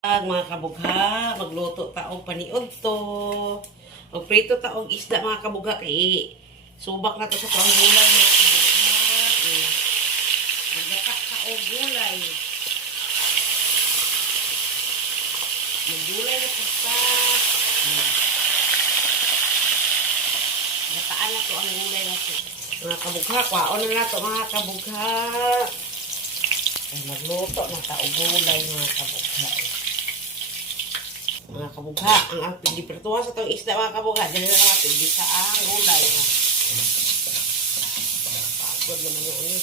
Mga kabugha, magluto taong paniod to. Magprito taong isda mga kabugha kay subak na to sa panggulan mga kabugha. Maggatak taong gulay. Maggulay na sa gataan na to ang gulay na to. Mga kabugha, kwaon na to mga kabugha. Ay, magluto na taong gulay mga kabugha. Mga kabugha, ang pagdipertuhan sa itong isda mga kabugha, dyan na natin, di sa ang ulay. Pagod naman yung ano.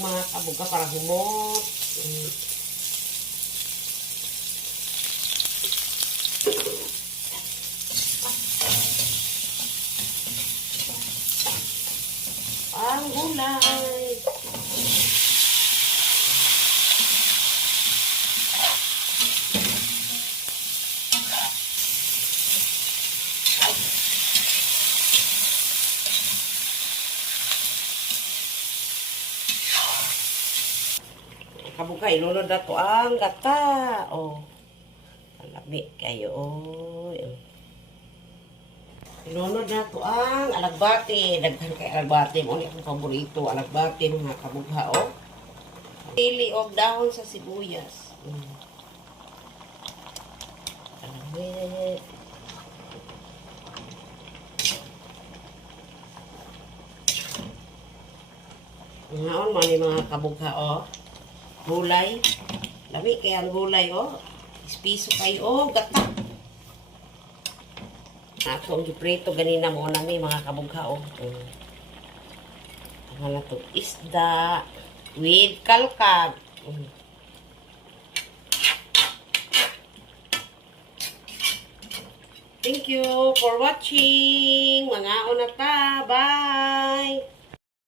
Mga kabugha, para humot. Ang gulay. Kabugha, ilunod na to ang gata. Oh, malami kayo. Oh. Ilunod na to ang alagbati. Daghan kay alagbati. Muna akong paborito. Alagbati mga kabugha. Oh. Pili o dahon sa sibuyas. Alami. Ngaon mo ni mga kabugha. Oh. Gulay. Lami kaya ang gulay, oh. Ispiso kayo, oh. Gata. Ako ang giprito ganina mo nami mga kabugha, oh. Ang na to isda with kalkag. Thank you for watching. Mga onata. Bye.